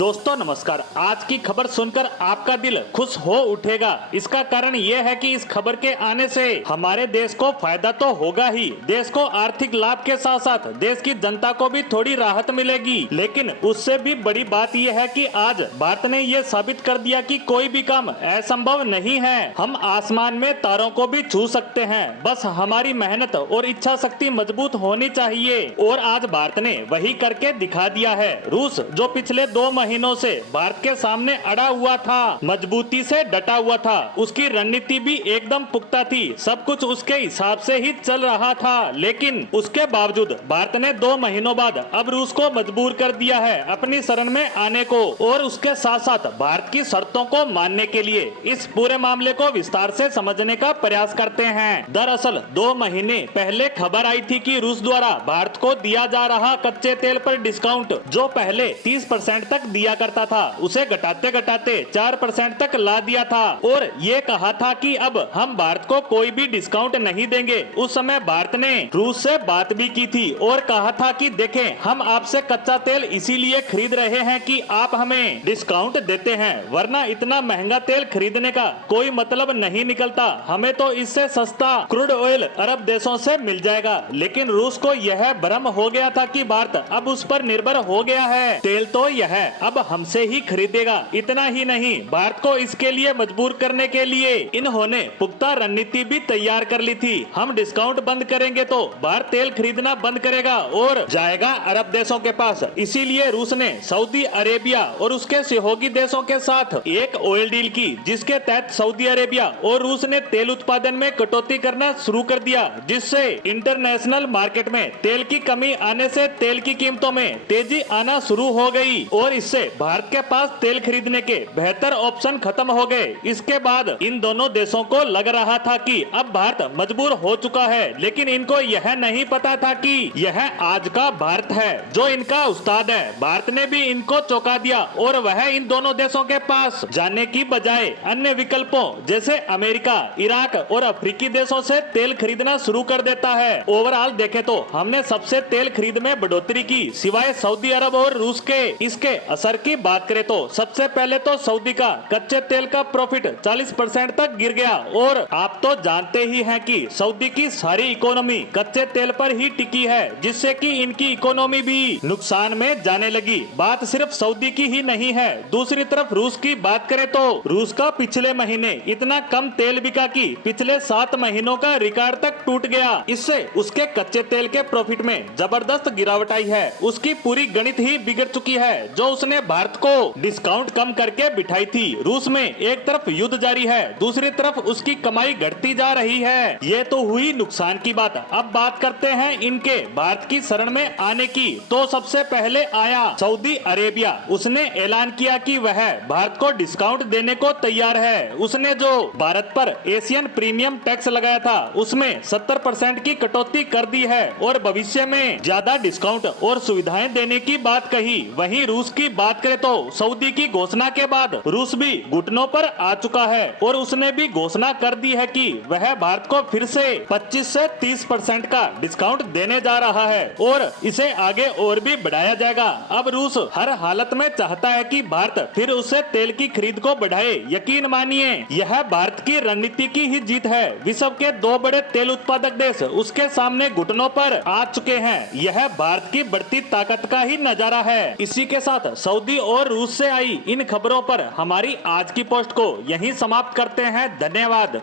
दोस्तों नमस्कार। आज की खबर सुनकर आपका दिल खुश हो उठेगा। इसका कारण ये है कि इस खबर के आने से हमारे देश को फायदा तो होगा ही, देश को आर्थिक लाभ के साथ साथ देश की जनता को भी थोड़ी राहत मिलेगी। लेकिन उससे भी बड़ी बात यह है कि आज भारत ने ये साबित कर दिया कि कोई भी काम असंभव नहीं है। हम आसमान में तारों को भी छू सकते हैं, बस हमारी मेहनत और इच्छा शक्ति मजबूत होनी चाहिए। और आज भारत ने वही करके दिखा दिया है। रूस जो पिछले 2 महीनों से भारत के सामने अड़ा हुआ था, मजबूती से डटा हुआ था, उसकी रणनीति भी एकदम पुख्ता थी, सब कुछ उसके हिसाब से ही चल रहा था। लेकिन उसके बावजूद भारत ने 2 महीनों बाद अब रूस को मजबूर कर दिया है अपनी शरण में आने को, और उसके साथ साथ भारत की शर्तों को मानने के लिए इस पूरे मामले को विस्तार से समझने का प्रयास करते हैं। दरअसल 2 महीने पहले खबर आई थी कि रूस द्वारा भारत को दिया जा रहा कच्चे तेल पर डिस्काउंट, जो पहले 30% तक दिया करता था, उसे घटाते घटाते 4% तक ला दिया था। और ये कहा था कि अब हम भारत को कोई भी डिस्काउंट नहीं देंगे। उस समय भारत ने रूस से बात भी की थी और कहा था कि देखें, हम आपसे कच्चा तेल इसीलिए खरीद रहे हैं कि आप हमें डिस्काउंट देते हैं, वरना इतना महंगा तेल खरीदने का कोई मतलब नहीं निकलता। हमें तो इससे सस्ता क्रूड ऑयल अरब देशों से मिल जाएगा। लेकिन रूस को यह भ्रम हो गया था कि भारत अब उस पर निर्भर हो गया है, तेल तो यह अब हमसे ही खरीदेगा। इतना ही नहीं, भारत को इसके लिए मजबूर करने के लिए इन्होंने पुख्ता रणनीति भी तैयार कर ली थी। हम डिस्काउंट बंद करेंगे तो भारत तेल खरीदना बंद करेगा और जाएगा अरब देशों के पास। इसीलिए रूस ने सऊदी अरेबिया और उसके सहयोगी देशों के साथ एक ऑयल डील की, जिसके तहत सऊदी अरेबिया और रूस ने तेल उत्पादन में कटौती करना शुरू कर दिया, जिससे इंटरनेशनल मार्केट में तेल की कमी आने से तेल की कीमतों में तेजी आना शुरू हो गई और इससे भारत के पास तेल खरीदने के बेहतर ऑप्शन खत्म हो गए। इसके बाद इन दोनों देशों को लग रहा था कि अब भारत मजबूर हो चुका है, लेकिन इनको यह नहीं पता था कि यह आज का भारत है जो इनका उस्ताद है। भारत ने भी इनको चौंका दिया और वह इन दोनों देशों के पास जाने की बजाय अन्य विकल्पों जैसे अमेरिका, इराक और अफ्रीकी देशों से तेल खरीदना शुरू कर देता है। ओवरऑल देखें तो हमने सबसे तेल खरीद में बढ़ोतरी की, सिवाय सऊदी अरब और रूस के। इसके असर की बात करें तो सबसे पहले तो सऊदी का कच्चे तेल का प्रॉफिट 40% तक गिर गया। और आप तो जानते ही हैं कि सऊदी की सारी इकोनॉमी कच्चे तेल पर ही टिकी है, जिससे कि इनकी इकोनॉमी भी नुकसान में जाने लगी। बात सिर्फ सऊदी की ही नहीं है। दूसरी तरफ रूस की बात करें तो रूस का पिछले महीने इतना कम तेल बिका कि पिछले 7 महीनों का रिकॉर्ड तक टूट गया। इससे उसके कच्चे तेल के प्रॉफिट में जबरदस्त गिरावट आई है। उसकी पूरी गणित ही बिगड़ चुकी है, जो उसने भारत को डिस्काउंट कम करके बिठाई थी। रूस में एक तरफ युद्ध जारी है, दूसरी तरफ उसकी कमाई घटती जा रही है। ये तो हुई नुकसान की बात। अब बात करते हैं इनके भारत की शरण में आने की। तो सबसे पहले आया सऊदी अरेबिया। उसने ऐलान किया कि वह भारत को डिस्काउंट देने को तैयार है। उसने जो भारत पर एशियन प्रीमियम टैक्स लगाया था, उसमें 70% की कटौती कर दी है और भविष्य में ज्यादा डिस्काउंट और सुविधाएं देने की बात कही। वहीं रूस की बात करें तो सऊदी की घोषणा के बाद रूस भी घुटनों पर आ चुका है और उसने भी घोषणा कर दी है कि वह भारत को फिर से 25 से 30% का डिस्काउंट देने जा रहा है और इसे आगे और भी बढ़ाया जाएगा। अब रूस हर हालत में चाहता है कि भारत फिर उससे तेल की खरीद को बढ़ाए। यकीन मानिए, यह भारत की रणनीति की ही जीत है। विश्व के 2 बड़े तेल उत्पादक देश उसके सामने घुटनों पर आ चुके हैं। यह भारत की बढ़ती ताकत का ही नजारा है। इसी के साथ सऊदी और रूस से आई इन खबरों पर हमारी आज की पोस्ट को यहीं समाप्त करते हैं। धन्यवाद।